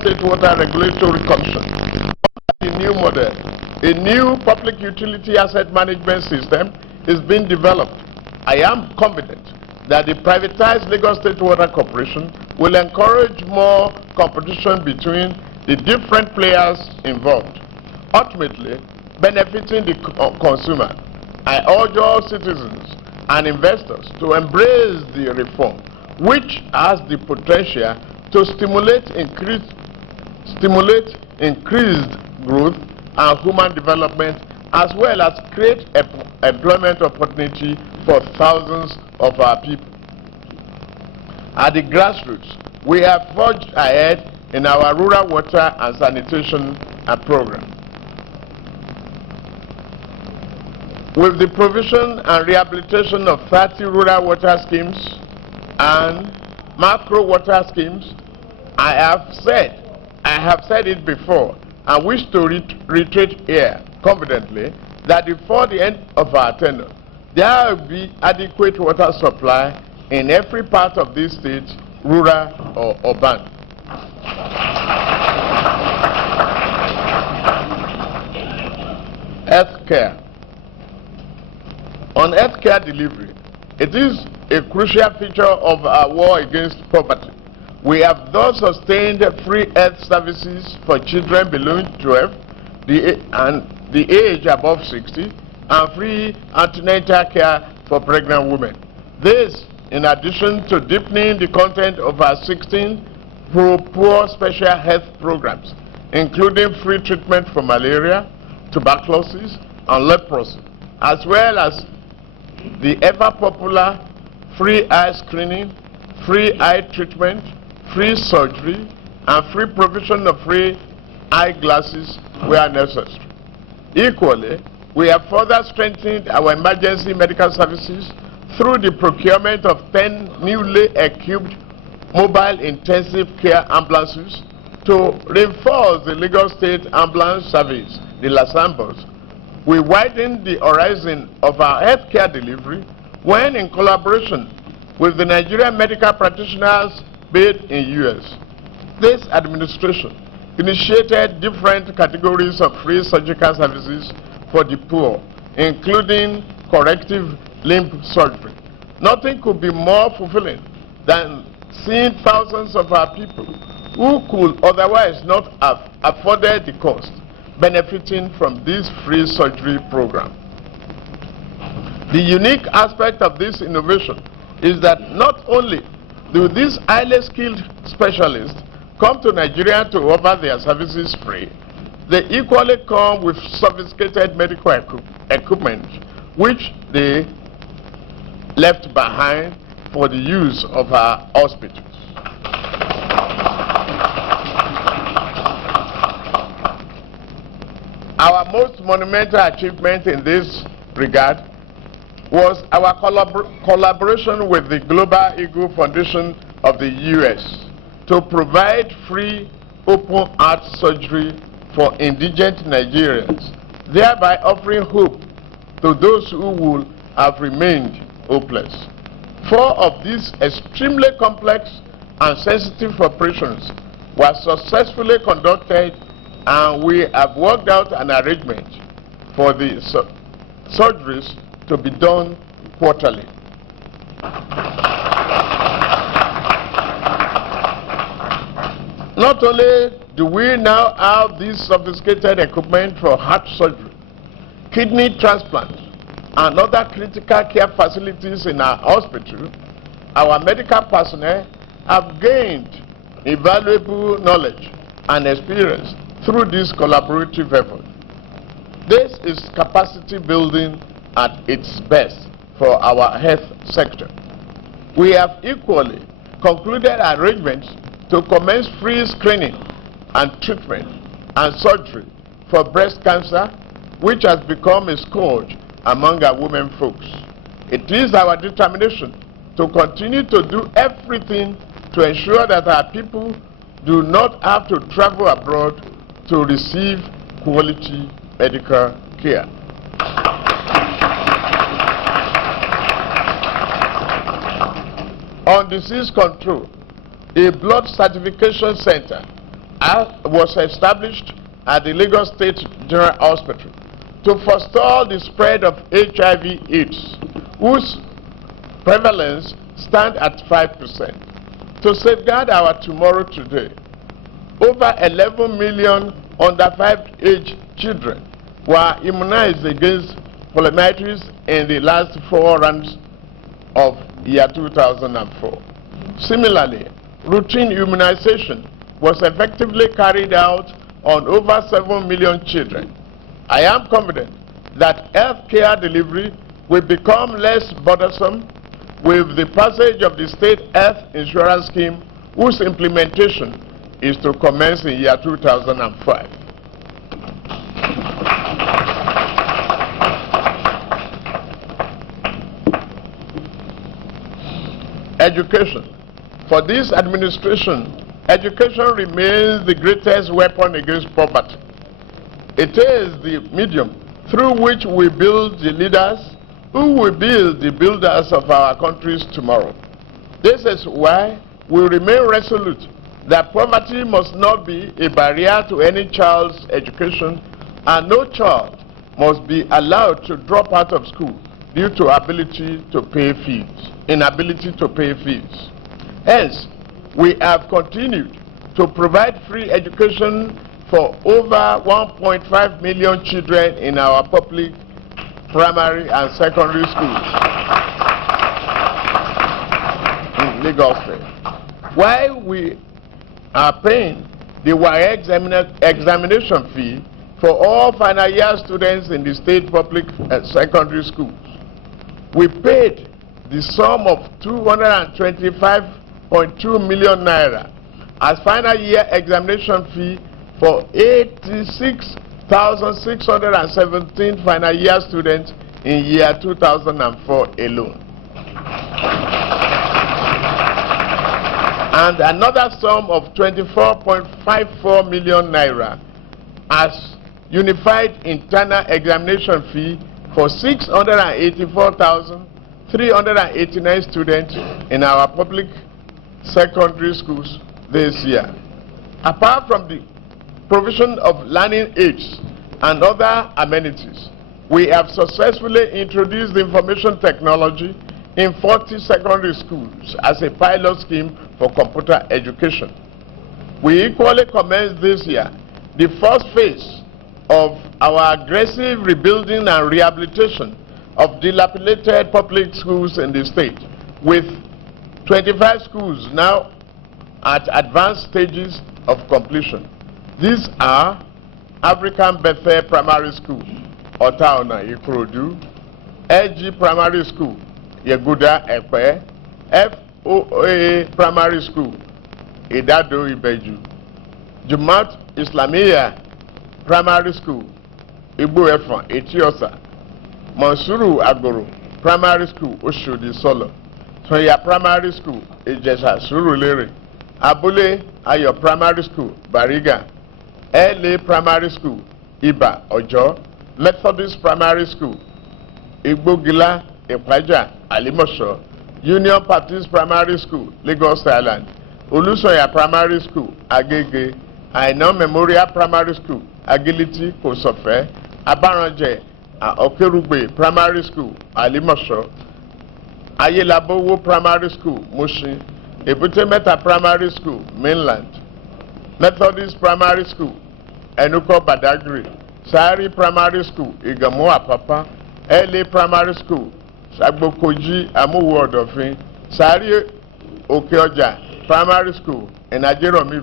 State Water Regulatory Commission. The new model, a new public utility asset management system is being developed. I am confident that the privatized Lagos State Water Corporation will encourage more competition between the different players involved, ultimately benefiting the consumer. I urge all citizens and investors to embrace the reform, which has the potential to stimulate increased growth and human development, as well as create employment opportunity for thousands of our people. At the grassroots, we have forged ahead in our rural water and sanitation program. With the provision and rehabilitation of 30 rural water schemes and macro water schemes, I have said it before, and wish to reiterate here confidently that before the end of our tenure, there will be adequate water supply in every part of this state, rural or urban. Healthcare. On healthcare delivery, it is a crucial feature of our war against poverty. We have thus sustained free health services for children below 12 and the age above 60, and free antenatal care for pregnant women. This, in addition to deepening the content of our 16 pro-poor special health programs, including free treatment for malaria, tuberculosis, and leprosy, as well as the ever-popular free eye screening, free eye treatment, free surgery, and free provision of free eyeglasses where necessary. Equally, we have further strengthened our emergency medical services through the procurement of 10 newly equipped mobile intensive care ambulances to reinforce the Lagos State Ambulance Service, the LASAMBOS. We widened the horizon of our healthcare delivery when, in collaboration with the Nigerian medical practitioners based in US, this administration initiated different categories of free surgical services for the poor, including corrective limb surgery. Nothing could be more fulfilling than seeing thousands of our people who could otherwise not have afforded the cost benefiting from this free surgery program. The unique aspect of this innovation is that not only do these highly skilled specialists come to Nigeria to offer their services free, they equally come with sophisticated medical equipment which they left behind for the use of our hospitals. Our most monumental achievement in this regard was our collaboration with the Global Eagle Foundation of the US to provide free open heart surgery for indigent Nigerians, thereby offering hope to those who would have remained hopeless. 4 of these extremely complex and sensitive operations were successfully conducted, and we have worked out an arrangement for the surgeries to be done quarterly. Not only do we now have this sophisticated equipment for heart surgery, kidney transplant, and other critical care facilities in our hospital, our medical personnel have gained invaluable knowledge and experience through this collaborative effort. This is capacity building at its best for our health sector. We have equally concluded arrangements to commence free screening and treatment and surgery for breast cancer, which has become a scourge among our women folks. It is our determination to continue to do everything to ensure that our people do not have to travel abroad to receive quality medical care. On disease control, a blood certification center was established at the Lagos State General Hospital to forestall the spread of HIV/AIDS, whose prevalence stands at 5%. To safeguard our tomorrow today, over 11 million under 5 age children were immunized against poliomyelitis in the last 4 rounds of year 2004. Similarly, routine immunization was effectively carried out on over 7 million children. I am confident that health care delivery will become less burdensome with the passage of the State Health Insurance Scheme, whose implementation is to commence in year 2005. Education. For this administration, education remains the greatest weapon against poverty. It is the medium through which we build the leaders who will build the builders of our country's tomorrow. This is why we remain resolute that poverty must not be a barrier to any child's education, and no child must be allowed to drop out of school due to inability to pay fees. Hence, we have continued to provide free education for over 1.5 million children in our public primary and secondary schools in Lagos State. While we are paying the WAEC examination fee for all final year students in the state public and secondary schools, we paid the sum of 225.2 million naira as final year examination fee for 86,617 final year students in year 2004 alone. And another sum of 24.54 million naira as unified internal examination fee for 684,389 students in our public secondary schools this year. Apart from the provision of learning aids and other amenities, we have successfully introduced information technology in 40 secondary schools as a pilot scheme for computer education. We equally commenced this year the first phase of our aggressive rebuilding and rehabilitation of dilapidated public schools in the state, with 25 schools now at advanced stages of completion. These are African Bethel Primary School, Otaona, Ikorodu, LG Primary School, Yeguda, Epe, FOA Primary School, Idado, Ibeju, Jumat Islamiyah Primary School, Ibu Efon, Etiosa, Mansuru Agoro Primary School, Oshodi Solo, Toya Primary School, Ijesha Surulere, Abule Ayo Primary School, Bariga, LA Primary School, Iba, Ojo, Methodist Primary School, Igbogila, Ipaja, Alimosho, Union Baptist Primary School, Lagos Island, Olusoya Primary School, Agege, Aina Memorial Primary School, Agility, Kosofe, Abaranje, Okerugbe Primary School, Alimosho, Ayelabowo Primary School, Mushin, Ebute Meta Primary School, Mainland, Methodist Primary School, Enuko Badagry, Sari Primary School, Igamo Apapa, LA Primary School, Sagbokoji Amuwo Odofin, Sari Okeoja Primary School, and Ajeromi